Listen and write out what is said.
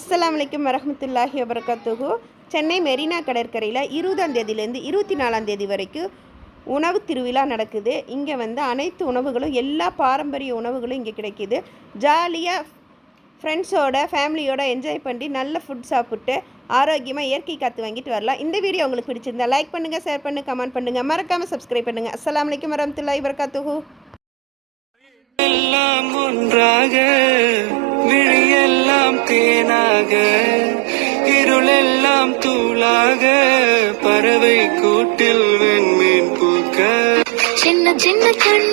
அஸ்ஸலாமு அலைக்கும் வரஹ்மத்துல்லாஹி வபரகாத்துஹு. சென்னை மெரினா கடற்கரையில் 20ஆம் தேதியிலேருந்து 24ஆம் தேதி வரைக்கும் உணவு திருவிழா நடக்குது. இங்கே வந்து அனைத்து உணவுகளும் எல்லா பாரம்பரிய உணவுகளும் இங்கே கிடைக்கிது. ஜாலியாக ஃப்ரெண்ட்ஸோட ஃபேமிலியோட என்ஜாய் பண்ணி நல்ல ஃபுட் சாப்பிட்டு ஆரோக்கியமாக இயற்கை காற்று வாங்கிட்டு வரலாம். இந்த வீடியோ உங்களுக்கு பிடிச்சிருந்தா லைக் பண்ணுங்கள், ஷேர் பண்ணுங்கள், கமெண்ட் பண்ணுங்கள், மறக்காமல் சப்ஸ்கிரைப் பண்ணுங்கள். அஸ்ஸலாமு அலைக்கும் வரஹ்மத்துல்லாஹி வபரகாத்துஹு. எல்லாம் ஒன்றாக விழியெல்லாம் தேனாக இருளெல்லாம் தூளாக பறவை கூட்டில் வெண்மீன் பூக்க சின்ன சின்ன கண்